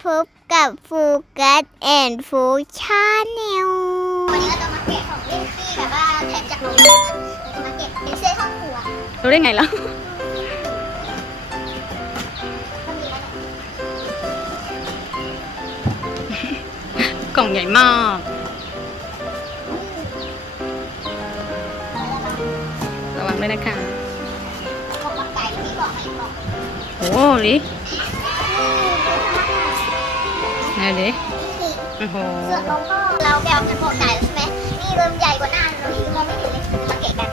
พบกับฟูกัสแอนฟูชาแนลวันนี้เราจะมาเก็บของเล่นที่แบบว่าแถมจากโรงเรียนนะเราจะมาเก็บเป็นเสื้อห้องครัวรู้ได้ไงล่ะก็มีแล้วเนี่ยกล่องใหญ่มากระวังด้วยนะคะของปักไก่ที่บอกให้บอกโอ้ลิ ไหนดิโอ้โหส่วนลงก็เราแบลกันพอจ่ายแล้วใช่ไหมนี่เริ่มใหญ่กว่าหน้าเราอีกมองไม่เห็นเลยมาเก็บกัน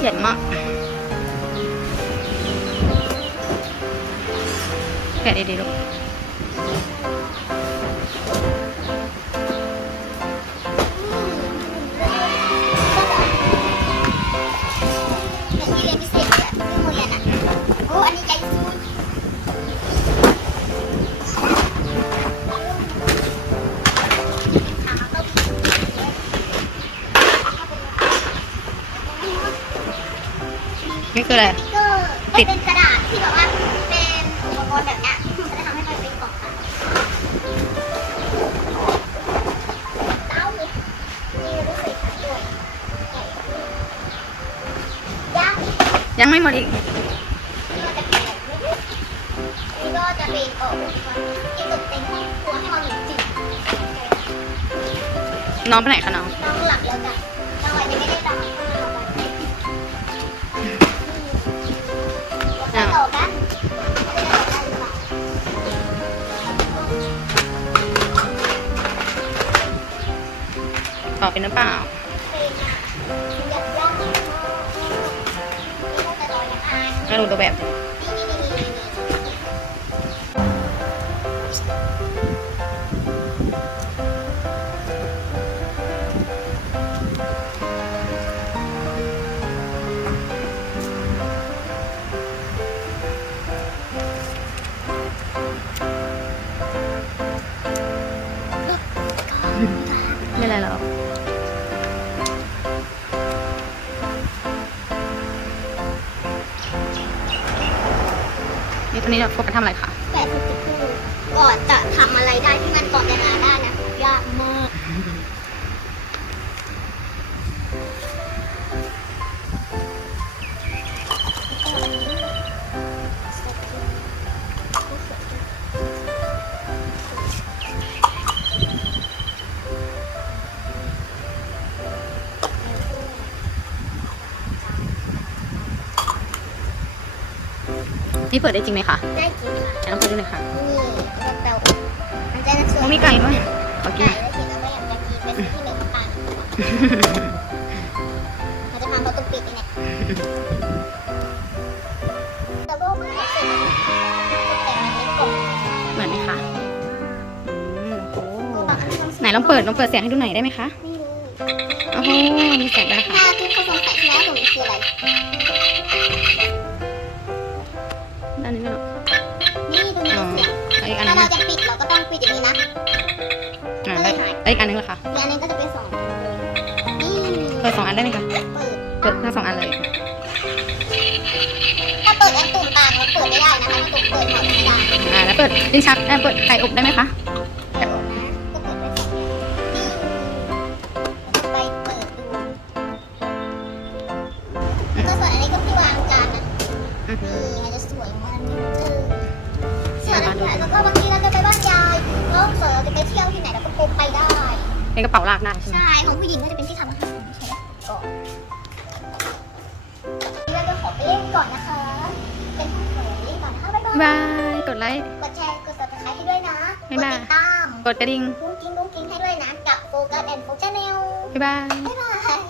ใหญ่มากแกะดีๆลูก นี่คืออะไร ก็มันเป็นกระดาษที่แบบว่าเป็นอุปกรณ์แบบเนี้ยจะทำให้มันเป็นกล่องค่ะเต้าเลยนี่รู้สึกด้วยยากยังไม่หมดอีกนี่ก็จะเป็นแบบนี้นี่ก็จะเป็นเอออุปกรณ์ที่ตกแต่งห้องครัวให้มันเหมือนจริงน้องไปไหนคะน้อง น้องหลับแล้วจ้ะน้องอาจจะไม่ได้นอน ต่อเป็นหรือเปล่าก็ดูตัวแบบไม่อะไรหรอก นี่ตอนนี้เราโฟกัสทำอะไรคะแปดสิบคู่ก่อนจะทำอะไรได้ที่มันก่อนจะงาได้นะยากมาก นี่เปิดได้จริงไหมคะได้กินค่ะไหนลองเปิดดูหน่อยค่ะนี่แล้วเตามันจะสวยโอ้มีไก่ด้วยขอกินไก่แล้วกินแล้วไม่อยากจะกินเป็นที่หนึ่งปันเราจะทำประตูปิดเนี่ยแต่ก็ไม่เสร็จแต่มันไม่กลมเหมือนไหมคะอืมโอ้ก็บางอันต้องไหนลองเปิดลองเปิดเสียงให้ดูหน่อยได้ไหมคะไม่รู้โอ้โหมีเสียงด้วยค่ะถ้าที่เขาสงสัยใช่ไหมว่าตรงนี้คืออะไร อีกอันนึงล่ะคะอีกอันนึงก็จะเป็นสองนี่เปิดสองอันได้ไหมคะ เปิดเปิดทั้งสองอันเลย ถ้าเปิดแอปตุ่มตามันเปิดไม่ได้นะคะตุ่มเปิดหมดไม่ได้อ่าแล้วเปิดลิ้นชักอ่าเปิดไก่อบได้ไหมคะายแล้วส่วนเราจะไปเที่ยวที่ไหนเราก็พกไปได้ เป็นกระเป๋าลากได้ใช่ไหมใช่ ของผู้หญิงก็จะเป็นที่ทำอาหารใช่ไหมก่อนนี่เราจะขอไปเล่นก่อนนะคะ เป็นผู้ขอเล่นก่อนนะคะบ๊ายบายบายกดไลค์ กดแชร์ กด subscribe ให้ด้วยนะกบ๊ายดบาย ติดตามกดกระดิ่ง กุ้งกิ้งกุ้งกิ้งให้ด้วยนะ กับโฟกัสแอนด์โฟกัสแนลบ๊ายบาย บ๊ายบาย